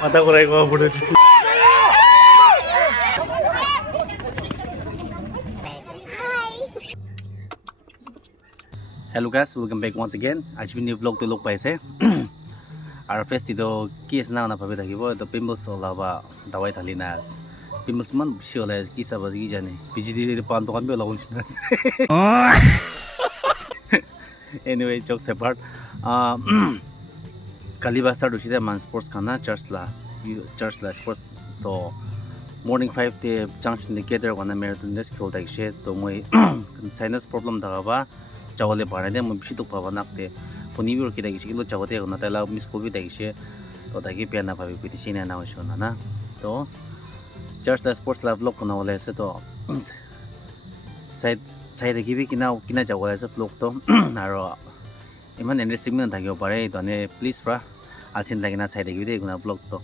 Mata ko rin ko ang bulat. Hello guys, welcome back once again. आज भी new vlog to look paise. Our first ido kies na pabi thakibo to pimples olawa dawai thalinas. Pimples man bishi ola ki sabas ki jane. PGD de pan to kan be ola unsinas. Anyway, jokes apart. Kaliba start usida man sports kana church la sports to morning 5 te junction de gather wana marathon des khol dai she to moi sinus problem daga ba chawale bana de mo bishi to paba nakte poni bi ki dai shi lo chawate na tala miss ko bi dai she to dai pe na pabi bi sine na ho na to church la sports la vlog na wala se to side de ki bi kina chawala se vlog to aro iman interesting man thagyo pare to ne please pra alchin lagina side de ki bi guna vlog to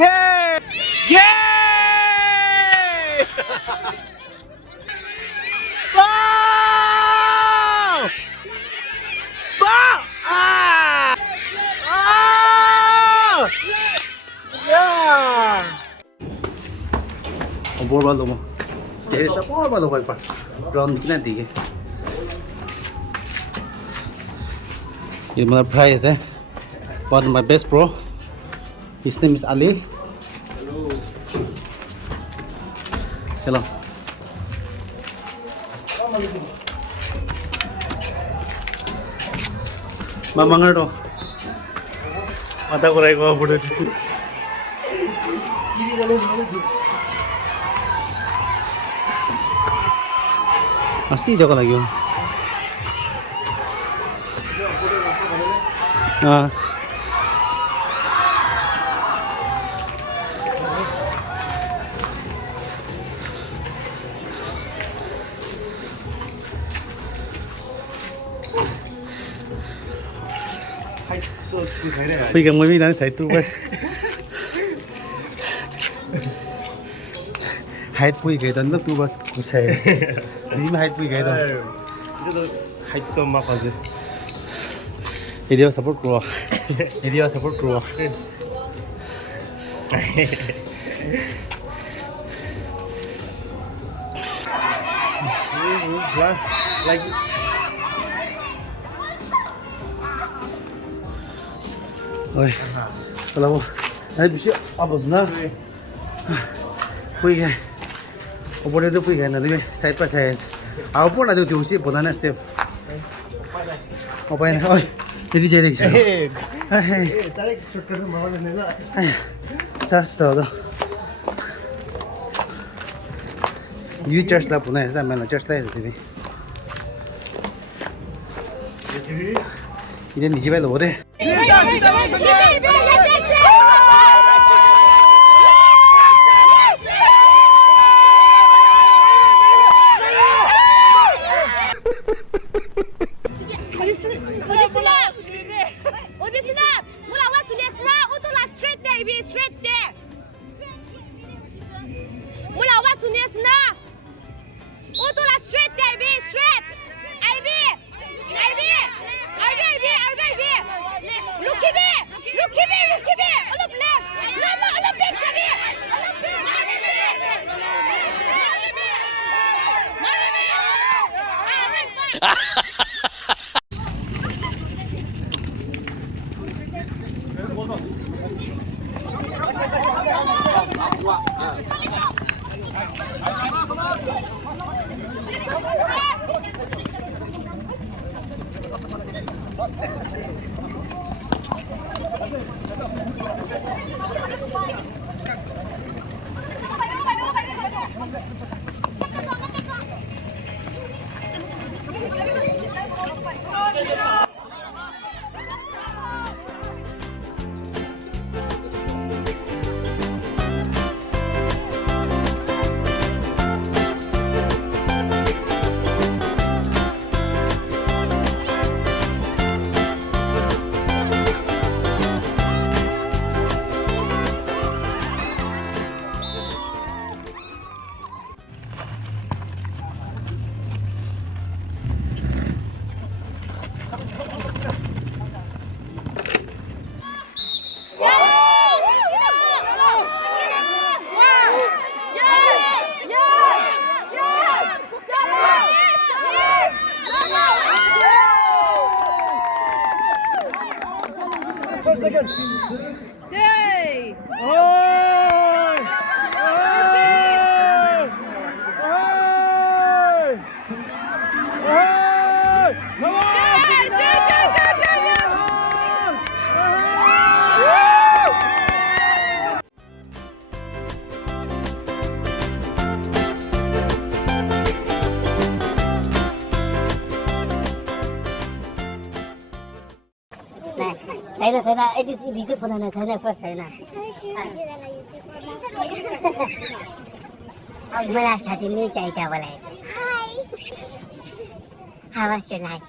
Yay! Yay! Wow! Wow! Ah! Oh! Yeah! Ball ball mo. There is a ball ball pa. Ground na dige. This is my prize, one of my best pro. His name is Ali. Hello. Mama ngado. Mata ko rai ko bulat. Masih jago lagi. Phi cái mới đang xài tu vậy. Hai phi cái đó nó tu bớt cũng xài. Đi mà hai phi cái đó. Itu hai tu mah aja. Video support pro. Video support pro. Like ôi, hello, này bị sao? Abo zna. Pui cái, opo đây pui cái này đi, side by side. Opo là điều điều gì, bộ này step. Opo này, ôi, đi chơi đi. Tarik chốt cái mà vào này là. Sát đó. You just là bộ này, là mình là just là gì vậy? 이제 네 집에 넣어대. 어디 스냅? 뭐라고 수리에 스냅? 우도라 straight there, be straight there. 뭐라고 수리에 스냅? 우도라 straight there, be straight. IB. Look at me. All of left. No, all of left. Day. छैन छैन यति video बनाउन छैन first छैन मलाई साथीले चाहिन्छ मलाई How was your life?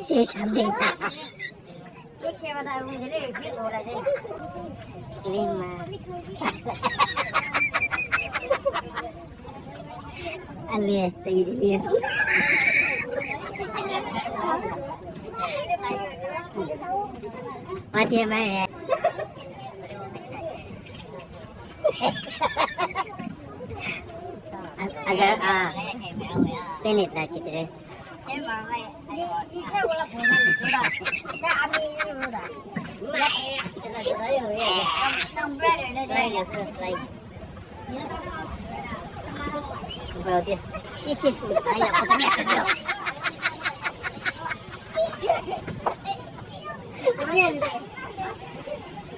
Say something. Alia, tadi dia. Mati mana? Azar penit lah kita res. Berarti ikut ayah potongnya sedap.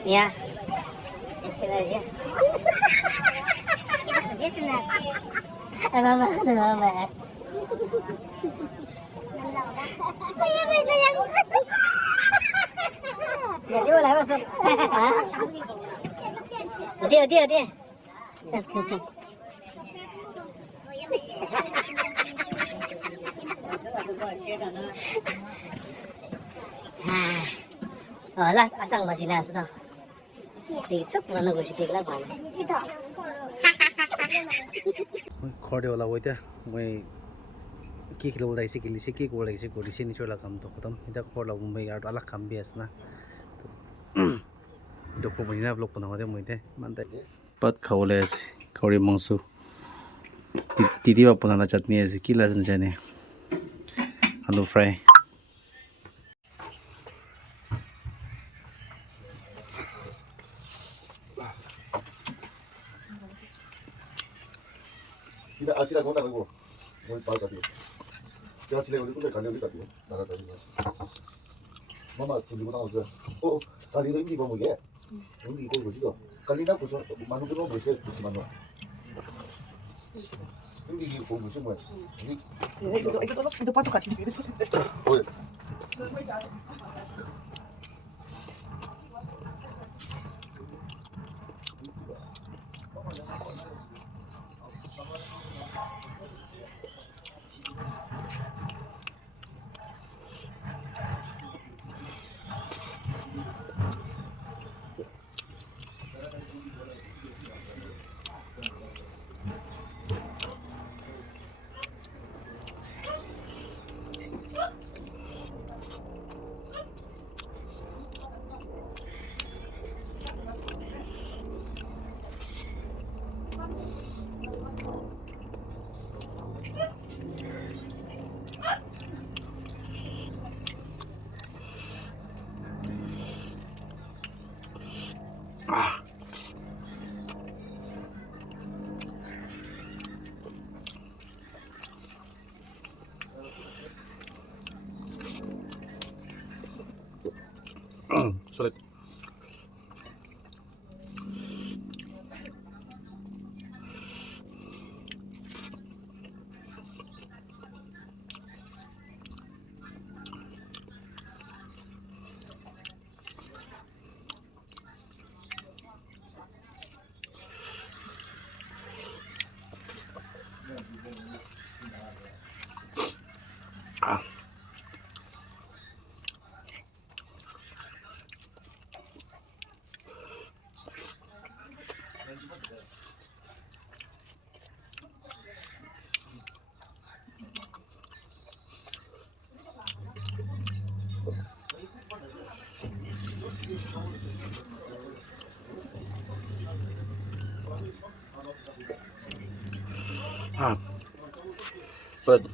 Ya, itu aja. Itu nak. Mama, mama. Kaya bisa yang. Jadi wala masuk. Dia. Lah asang basinas to. Tiksak mana gosi tikla bana. खड़े वाला वो इतना मैं की खिलो बोलता इसे किली से की बोला इसे कोड़ी से नीचे वाला काम तो खत्म इधर खड़ा मुंबई यार अलग काम भी है ना तो को मुझे ना लोग बना हुआ मुझे मानते पत खाओले ऐसे खड़ी मांसू दीदी बाप बनाना चटनी ऐसे की लाजन जाने आलू fry Kita acila kau nak aku, mau pakai tadi. Kita acila kau ni pun kali ni tadi, nak tadi. Mama tu di mana aja? Oh, kali ni ini bawa muda. Ini kau bersih tu. Kali ni pusing, manu tu bersih pusing manu. Ini kau bersih mana? Ini. Itu patut kat sini. Oh. Sulit. Sulit.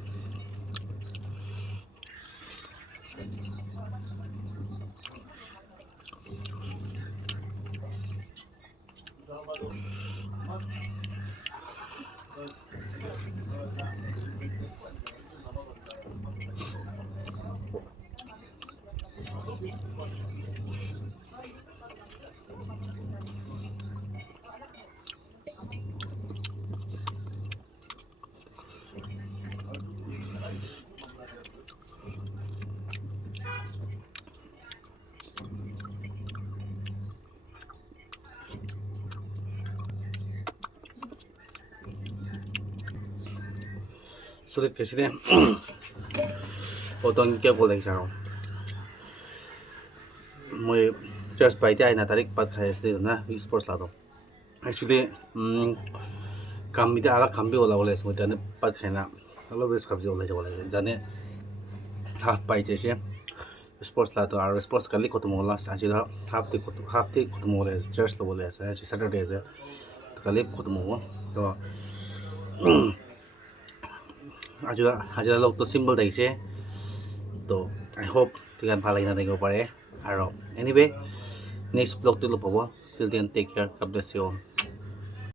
Sulit kasi din. Otong kaya ko lang siya. May just by the ay natarik pat kaya sila na sports lato. Actually, kami dia ala kami wala wala semua dan pat kaya na. Kalau bes kami wala wala. Dan half by jadi sports lato. Our sports kali kotu mola. Actually half day kotu mola. Church lo wala. Actually Saturday je. Kali kotu mola. So आज लोग तो simple देखिए तो I hope तुम भाई ना देखो पारे और एनीवे नेक्स्ट ब्लॉग तो लो पाबो till then take care God bless you